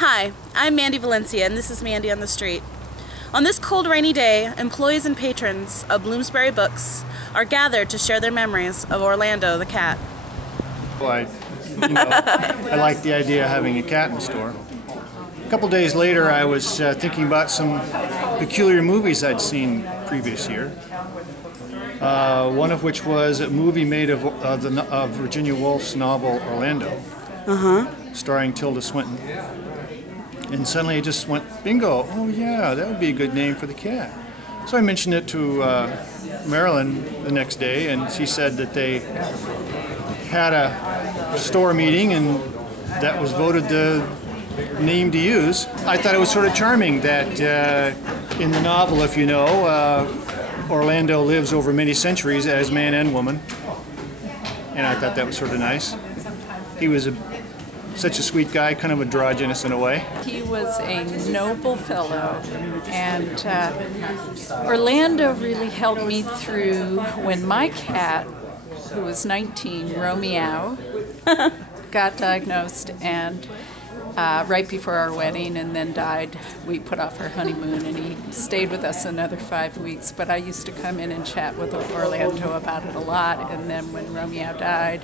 Hi, I'm Mandy Valencia, and this is Mandy on the Street. On this cold, rainy day, employees and patrons of Bloomsbury Books are gathered to share their memories of Orlando the cat. Well, I like the idea of having a cat in the store. A couple days later, I was thinking about some peculiar movies I'd seen previous year. One of which was a movie made of Virginia Woolf's novel Orlando, starring Tilda Swinton. And suddenly it just went, bingo, oh yeah, that would be a good name for the cat. So I mentioned it to Marilyn the next day, and she said that they had a store meeting and that was voted the name to use. I thought it was sort of charming that in the novel, if you know, Orlando lives over many centuries as man and woman, and I thought that was sort of nice. He was such a sweet guy, kind of androgynous in a way. He was a noble fellow, and Orlando really helped me through when my cat, who was 19, Romeo, got diagnosed, and right before our wedding, and then died. We put off our honeymoon, and he stayed with us another 5 weeks. But I used to come in and chat with Orlando about it a lot, and then when Romeo died,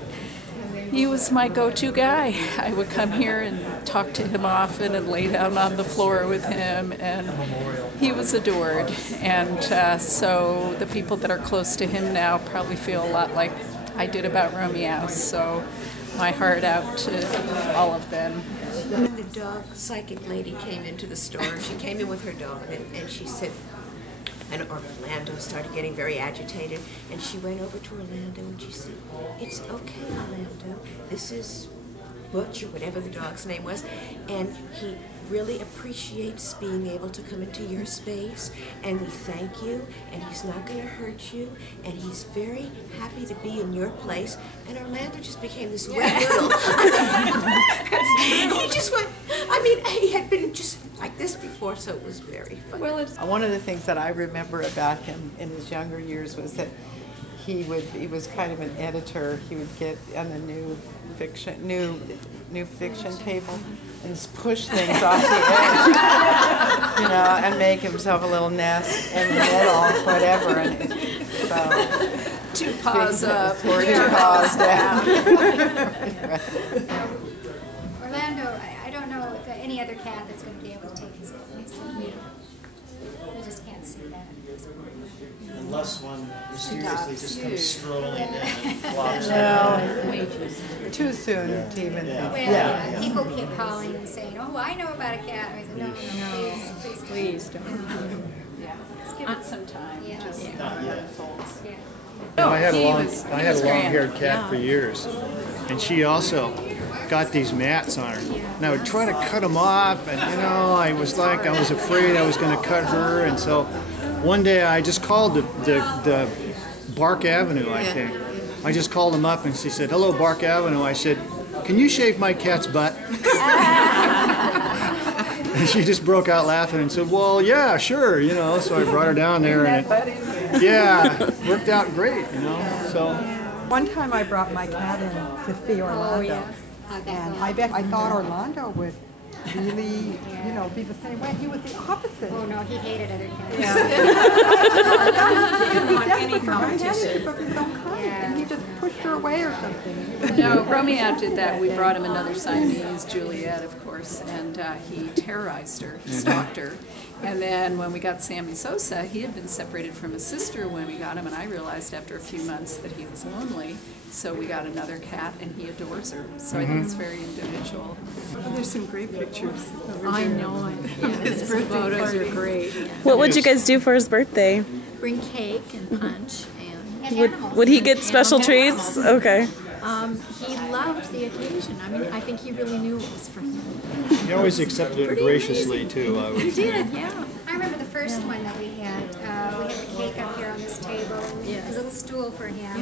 he was my go-to guy. I would come here and talk to him often and lay down on the floor with him, and he was adored. And so the people that are close to him now probably feel a lot like I did about Romeo. So my heart out to all of them. When the dog psychic lady came into the store, she came in with her dog, and she said, and Orlando started getting very agitated, and she went over to Orlando and she said, "It's okay, Orlando. This is Butch," or whatever the dog's name was, and he really appreciates being able to come into your space, and we thank you, and he's not going to hurt you, and he's very happy to be in your place. And Orlando just became this wet noodle. He just went, I mean, he had been just like this before, so it was very funny. Well, one of the things that I remember about him in his younger years was that he was kind of an editor. He would get on the new fiction table and just push things off the edge, you know, and make himself a little nest in the middle, whatever. And so, 2 paws up or 2 paws down. Orlando, I don't know any other cat that's going to be able to take his place. We just can't see that at this point. Unless one mysteriously just comes strolling in and flops No, too soon to even think. Well, people keep calling and saying, "Oh, I know about a cat." And I said, "No, please don't. Yeah, let's give it some time. Yeah. Just unfolds. Yeah. No, I had a long-haired cat for years, and she also got these mats on her. And I would try to cut them off, and you know, I was afraid I was going to cut her, and so one day I just called the Bark Avenue, I think. I just called them up, and she said, "Hello, Bark Avenue." I said, "Can you shave my cat's butt?" And she just broke out laughing and said, "Well, yeah, sure," you know. So I brought her down there, and it worked out great, you know. So one time I brought my cat in to see Orlando, and I thought Orlando would really, you know, be the same way. He was the opposite. Oh no, he hated other cats. He didn't want any competition. Of his own kind, and he just pushed her away or something. No, Romeo did that. We brought him another Siamese, Juliet, of course, and he terrorized her. He stalked her. And then when we got Sammy Sosa, he had been separated from his sister when we got him, and I realized after a few months that he was lonely. So we got another cat, and he adores her. So I think it's very individual. There's some great pictures. I know. His photos are great. What would you guys do for his birthday? Bring cake and punch and Would he get special treats? Okay. He loved the occasion. I mean, I think he really knew it was for him. he always accepted it graciously too. He did, yeah. I remember the first one that we had the cake up here on this table, a little stool for him,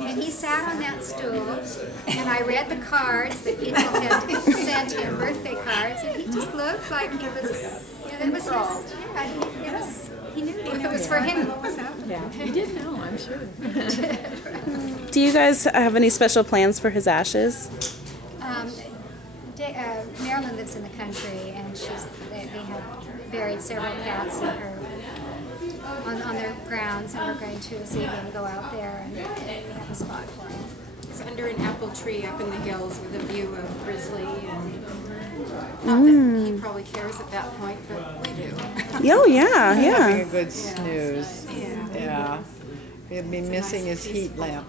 and he sat on that stool, and I read the cards that people had sent him, birthday cards, and he just looked like it was, he knew it was for him. What was happening? Yeah, he did know, I'm sure. Do you guys have any special plans for his ashes? Marilyn who lives in the country, and they have buried several cats in her on their grounds, and we're going to see them go out there and have a spot for him. It's under an apple tree up in the hills with a view of Grizzly, and not that he probably cares at that point, but we do. Oh, yeah, Having yeah. a good snooze. Yeah. Yeah. He'd be missing his heat lamp.